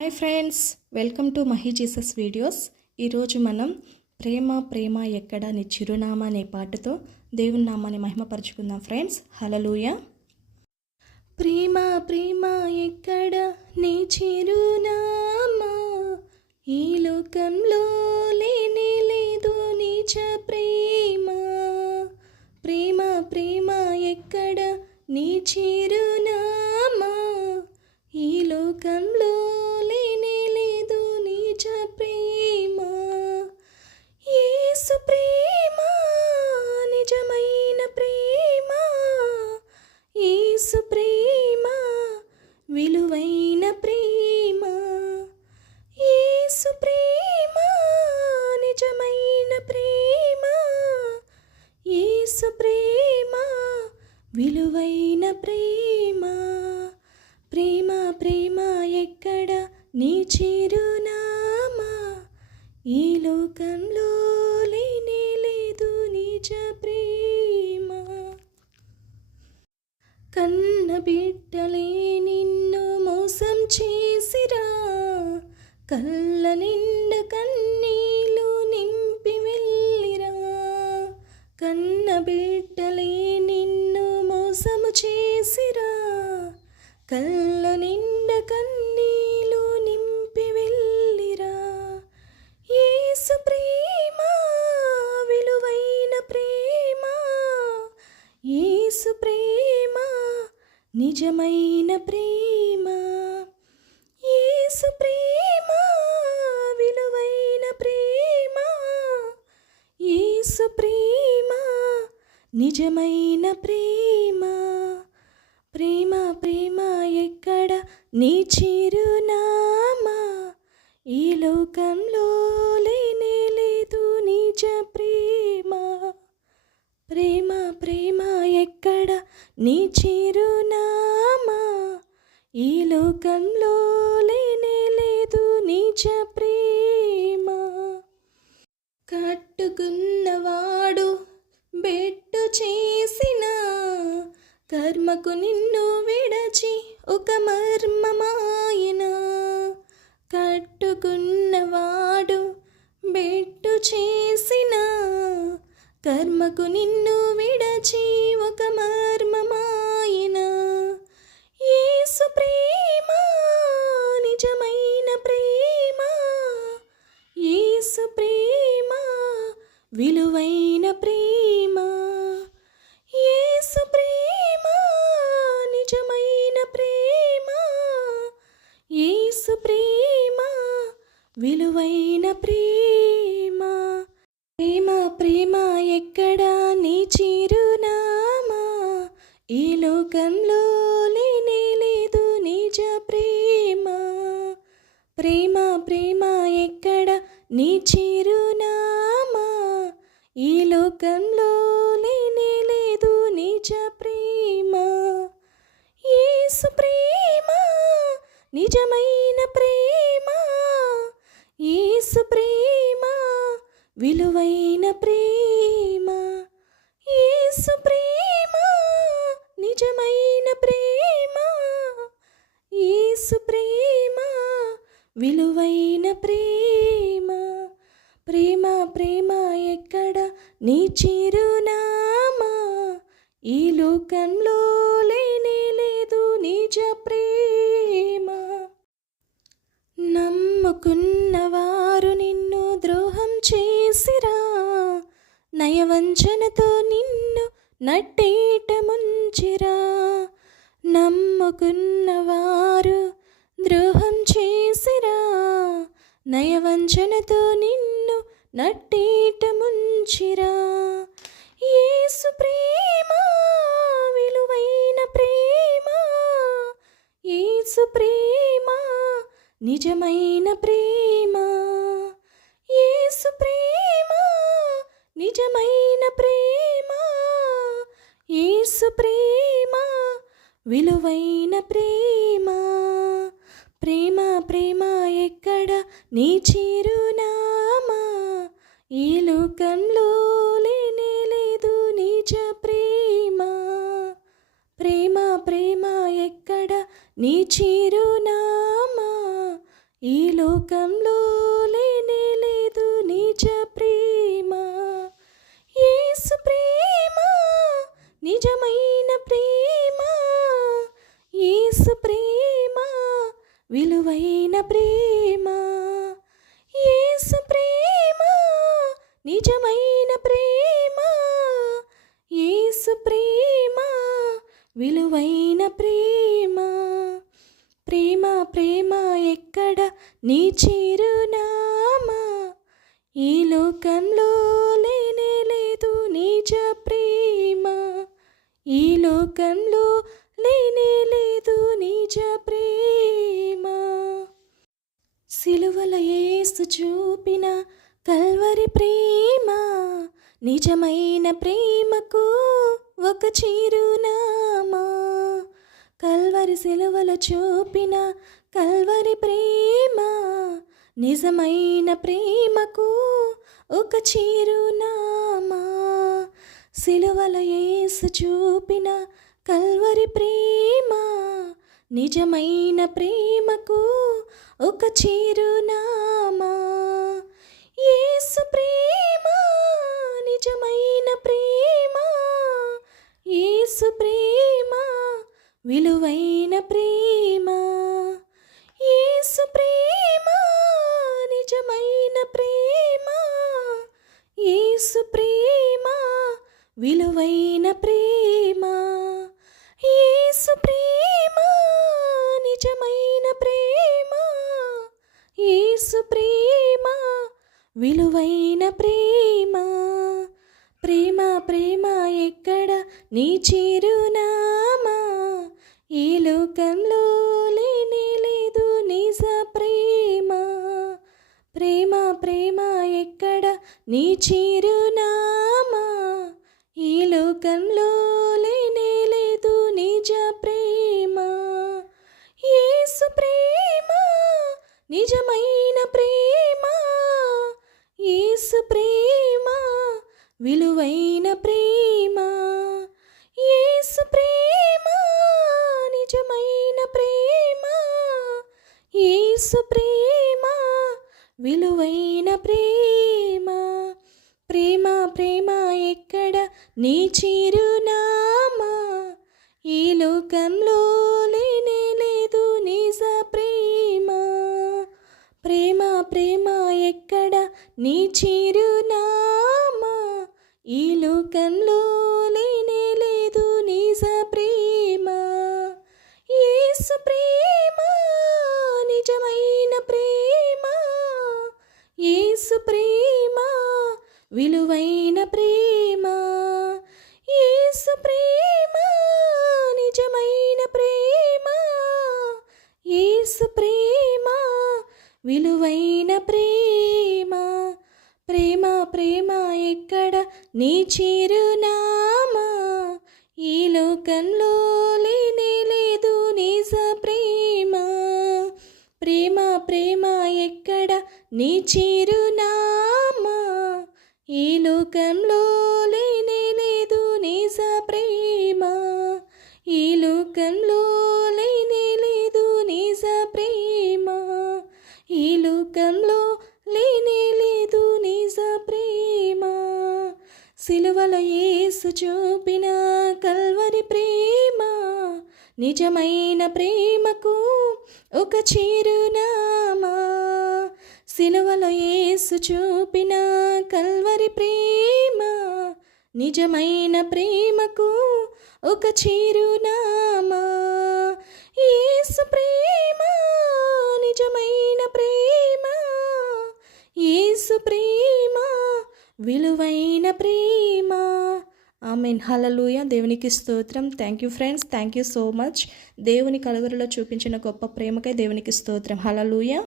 Hi friends, welcome to Mahi Jesus videos. ఈరోజు మనం ప్రేమ ప్రేమ ఎక్కడ నీ చిరునామా అనే పాటతో దేవుని నామాన్ని మహిమపరుచుకుందాం ఫ్రెండ్స్. హల్లెలూయా. ప్రేమ ప్రేమ ఎక్కడ నీ చిరునామా, ఈ లోకంలో లేనే లేదు నీచ ప్రేమ. ప్రేమ ప్రేమ ఎక్కడ నీ చిరునామా, ఈ లోకంలో లేనే లేదు నీచ ప్రేమ. యేసు ప్రేమ నిజమైన ప్రేమ, యేసు ప్రేమ విలువైన ప్రేమ, యేసు ప్రేమ నిజమైన ప్రేమ, యేసు ప్రేమ విలువైన ప్రేమ. ప్రేమ ప్రేమ ఎక్కడ నీ చిరునామా, ఈ లోకంలో లేనే లేదు నిజ ప్రేమ. కన్న బిడ్డలే నిన్ను మోసం చేసిరా, కళ్ళ నిండ కన్నీళ్ళు నింపి వెళ్ళిరా. కన్న బిడ్డలే నిన్ను మోసము చేసిరా, కళ్ళ నిండ కన్నీళ్ళు నింపి వెళ్ళిరా. యేసు ప్రేమ విలువైన ప్రేమ, యేసు ప్రేమ నిజమైన ప్రేమ, యేసు ప్రేమ విలువైన ప్రేమ, యేసు ప్రేమ నిజమైన ప్రేమ. ప్రేమ ప్రేమ ఎక్కడ నీ చిరునామా, ఈ లోకంలో లేనే లేదు నిజ ప్రేమ. ప్రేమ ప్రేమ ఎక్కడ నీ చిరునామా, ఈ లోకంలో లేనే లేదు నిజ ప్రేమ. కట్టుకున్నవాడు బెట్టు చేసిన కర్మకు నిన్ను విడచి ఒక మర్మమాయన. కట్టుకున్నవాడు బెట్టు చేసిన కర్మకు నిన్ను విడచి ఒక మర్మమాయన. యేసు ప్రేమ నిజమైన ప్రేమ, యేసు ప్రేమ విలువైన ప్రేమ, యేసు ప్రేమ నిజమైన ప్రేమ, యేసు ప్రేమ విలువైన ప్రేమ. ప్రేమ ప్రేమ ఎక్కడ నీ చిరునామా, ఈ లోకంలో లేనే లేదు నిజ ప్రేమ. ప్రేమ ప్రేమ ఎక్కడ నీ చిరునామా, ఈ లోకంలో లేనే లేదు నిజ ప్రేమ. యేసు ప్రేమ నిజమైన ప్రేమ, యేసు ప్రేమ విలువైన ప్రేమ, యేసు ప్రేమ నిజమైన ప్రేమ, యేసు ప్రేమ విలువైన ప్రేమ. ప్రేమ ప్రేమ ఎక్కడ నీ చిరునామా, ఈ లోకంలో లేనే లేదు నిజ ప్రేమ. నమ్ముకున్నవారు నిన్ను ద్రోహం చేసిరా, నయవంచనతో నిన్ను నట్టేట ముంచిరా. నమ్ముకున్నవారు ద్రోహం చేసిరా, నయవంచనతో నిన్ను నట్టేట ముంచిరా. యేసు ప్రేమ విలువైన ప్రేమ, యేసు ప్రేమ నిజమైన ప్రేమ, యేసు ప్రేమ నిజమైన ప్రేమ, యేసు ప్రేమ విలువైన ప్రేమ. ప్రేమ ప్రేమ ఎక్కడ నీ చిరునామా, ఈ లోకంలో లేనే లేదు నిజ ప్రేమ. ప్రేమ ప్రేమ ఎక్కడ నీ చిరునామా, ఈ లోకంలో లేనే లేదు నిజ ప్రేమ. యేసు ప్రేమ నిజమైన ప్రేమ. యేసు ప్రేమ విలువైన ప్రేమ. యేసు ప్రేమ నిజమైన ప్రేమ. యేసు ప్రేమ విలువైన ప్రేమ. ప్రేమ ప్రేమ ఎక్కడ నీ చిరునామా. ఈ లోకంలో లేనే లేదు నిజ ప్రేమ. ఈ లోకంలో లేనే లేదు నిజ ప్రేమ. సిలువల యేసు చూపిన కల్వరి ప్రేమ నిజమైన ప్రేమకు ఒక చిరునామా. కల్వరి సిలువల చూపిన కల్వరి ప్రేమ నిజమైన ప్రేమకు ఒక చిరునామా. సిలువల యేసు చూపిన కల్వరి ప్రేమ నిజమైన ప్రేమకు ఒక చిరునామా. యేసు ప్రేమ నిజమైన ప్రేమ. యేసు ప్రేమ విలువైన ప్రేమ. యేసు ప్రేమ నిజమైన ప్రేమ. యేసు ప్రేమ విలువైన ప్రేమ. యేసు ప్రేమ నిజమైన ప్రేమ. యేసు ప్రేమ విలువైన ప్రేమ. ప్రేమ ప్రేమ ఎక్కడ నీ చిరునామా. ఈ లోకంలో లేనే లేదు నిజ ప్రేమ. ప్రేమ ప్రేమ ఎక్కడ నీ చిరునామా. ఈ లోకంలో లేనే లేదు నిజ ప్రేమ. యేసు ప్రేమ నిజమైన ప్రేమ. యేసు ప్రేమ విలువైన ప్రేమ. యేసు ప్రేమ నిజమైన ప్రేమ. యేసు ప్రేమ విలువైన ప్రేమ. ప్రేమ ప్రేమ ఎక్కడ నీ చిరునామా. ఈ లోకంలో లేనే లేదు నిజ ప్రేమ. ప్రేమ ప్రేమ ఎక్కడ నీ చిరునామా. ఈ లోకంలో లేనే లేదు నిజ ప్రేమ. యేసు ప్రేమ నిజమైన ప్రేమ. యేసు ప్రేమ విలువైన ప్రేమ. యేసు ప్రేమ నిజమైన ప్రేమ. యేసు ప్రేమ విలువైన ప్రేమ. ప్రేమ ప్రేమ ఎక్కడ నీ చిరునామా. ఈ లోకంలో లేనే లేదు నిజ ప్రేమ. ప్రేమ ప్రేమ ఎక్కడ నీ చిరునామా. ఈ లోకంలో లేనే లేదు నిజ ప్రేమ. ఈ లోకంలో లేనే లేదు నిజ ప్రేమ. ఈ లోకంలో లేనే లేదు నిజ ప్రేమ. సిలువల యేసు చూపిన కల్వరి ప్రేమ నిజమైన ప్రేమకు ఒక చిరునామా. సిలువల యేసు చూపిన కల్వరి ప్రేమ నిజమైన ప్రేమకు ఒక చిరునామా. యేసు ప్రేమ నిజమైన ప్రేమ. యేసు ప్రేమ విలువైన ప్రేమ. ఆమేన్. హల్లెలూయా. దేవునికి స్తోత్రం. Thank you friends. Thank you so much. దేవుని కలువరిలో చూపించిన గొప్ప ప్రేమకై దేవునికి స్తోత్రం. హల్లెలూయా.